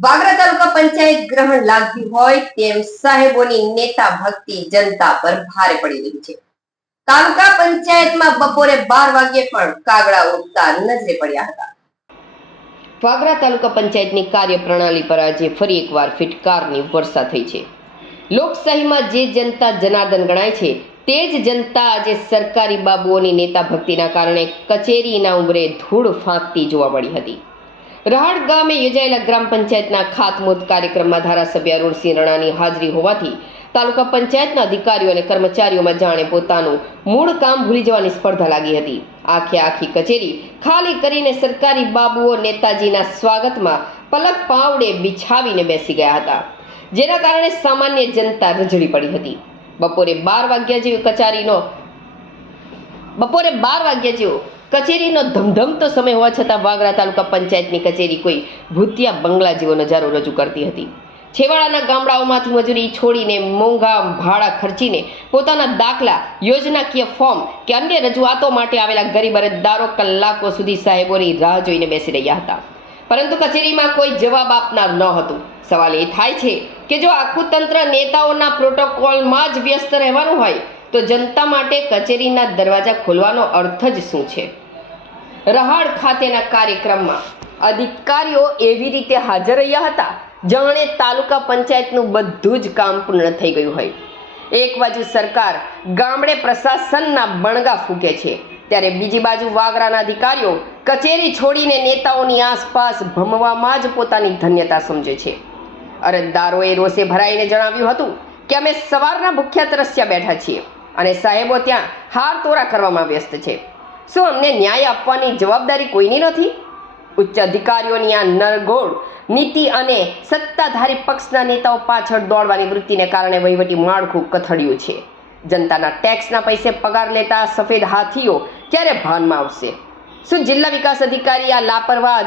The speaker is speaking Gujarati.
વાગરા તાલુકા પંચાયત ગ્રહણ લાગતી હોય તેમ સાહેબોની નેતા ભક્તિ જનતા પર ભારે પડી રહી છે। તાલુકા પંચાયતમાં બપોરે 12 વાગ્યે પણ કાગડા ઉડતા નજરે પડ્યા હતા। વાગરા તાલુકા પંચાયતની કાર્યપ્રણાલી પર આજે ફરી એકવાર ફિટકારની વર્ષા થઈ છે। લોકશાહીમાં જે જનતા જનાર્દન ગણાય છે તે જ જનતા આજે સરકારી બાબુઓની નેતા ભક્તિના કારણે કચેરીના ઉંબરે ધૂળ ફાંકતી જોવા મળી હતી। રહાડ ગામે યોજાયેલા ગ્રામ પંચાયતના ખાતમુહૂર્ત કાર્યક્રમમાં ધારાસભ્ય અરુણસિંહ રણાની હાજરી હોવાથી તાલુકા પંચાયતના અધિકારીઓ અને કર્મચારીઓમાં જાણે પોતાનું મૂળ કામ ભૂલી જવાની સ્પર્ધા લાગી હતી। આખી કચેરી ખાલી કરીને સરકારી બાબુઓ નેતાજીના સ્વાગતમાં પલક પાવડે બિછાવીને બેસી ગયા હતા, જેના કારણે સામાન્ય જનતા રજડી પડી હતી। બપોરે 12 વાગ્યા જેવો કચેરીનો ધમધમતો સમય હોવા છતાં વાગરા તાલુકા પંચાયતની કચેરી કોઈ ભૂતિયા બંગલા જેવો નજારો રજૂ કરતી હતી। છેવાડાના ગામડાઓમાંથી મજૂરી છોડીને મોંઘા ભાડા ખર્ચીને પોતાના દાખલા, યોજનાકીય ફોર્મ કે અન્ય રજૂઆતો માટે આવેલા ગરીબ અરજદારો કલાકો સુધી સાહેબોની રાહ જોઈને બેસી રહ્યા હતા, પરંતુ કચેરીમાં કોઈ જવાબ આપનાર ન હતું। સવાલ એ થાય છે કે જો આખું તંત્ર નેતાઓના પ્રોટોકોલમાં જ વ્યસ્ત રહેવાનું હોય તો જનતા માટે કચેરીના દરવાજા ખોલવાનો અર્થ જ શું છે? રહાડ ખાતેના કાર્યક્રમમાં અધિકારીઓ એવી રીતે હાજર રહ્યા હતા જાણે તાલુકા પંચાયતનું બધું જ કામ પૂર્ણ થઈ ગયું હોય। એક બાજુ સરકાર ગામડે પ્રશાસનના બણગા ફૂંકે છે, ત્યારે બીજી બાજુ વાગરાના અધિકારીઓ કચેરી છોડીને નેતાઓની આસપાસ ભમવામાં જ પોતાની ધન્યતા સમજે છે। અરજદારોએ રોષે ભરાઈને જણાવ્યું હતું કે અમે સવારના ભૂખ્યા તરસ્યા બેઠા છીએ અને સાહેબો ત્યાં હાર તોરા કરવામાં વ્યસ્ત છે। શું અમને ન્યાય આપવાની જવાબદારી કોઈની નથી? ઉચ્ચ અધિકારીઓની આ નરગોળ નીતિ અને સત્તાધારી પક્ષના નેતાઓ પાછળ દોડવાની વૃત્તિને કારણે વહીવટી માળખું કથળ્યું છે। જનતાના ટેક્સના પૈસે પગાર લેતા સફેદ હાથીઓ ક્યારે ભાનમાં આવશે? શું જિલ્લા વિકાસ અધિકારી આ લાપરવાહ